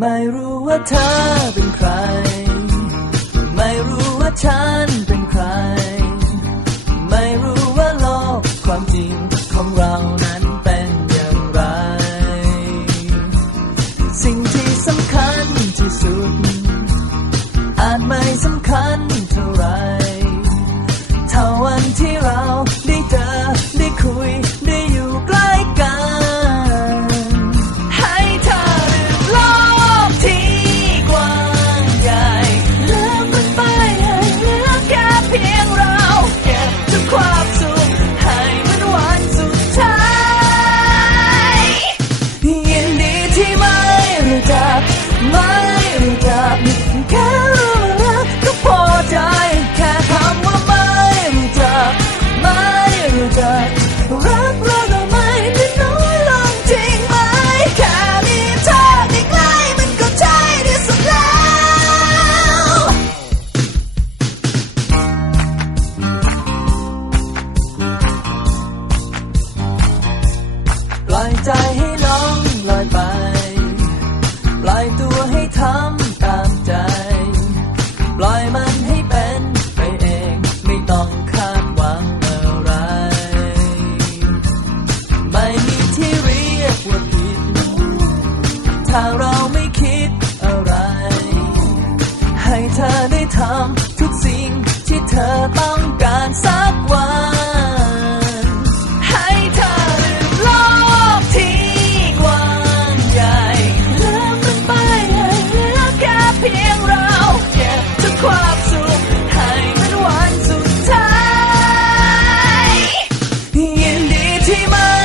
ไม่รู้ว่าเธอเป็นใคร ไม่รู้ว่าฉันเป็นใคร ล่อยใจให้ลองลอยไป ปล่อยตัวให้ทำตามใจ ปล่อยมันให้เป็นไปเอง ไม่ต้องคาดหวังอะไร ไม่มีที่เรียกว่าผิด ถ้าเราไม่คิดอะไร ให้เธอได้ทำทุกสิ่งที่เธอต้องการสักวัน Lima.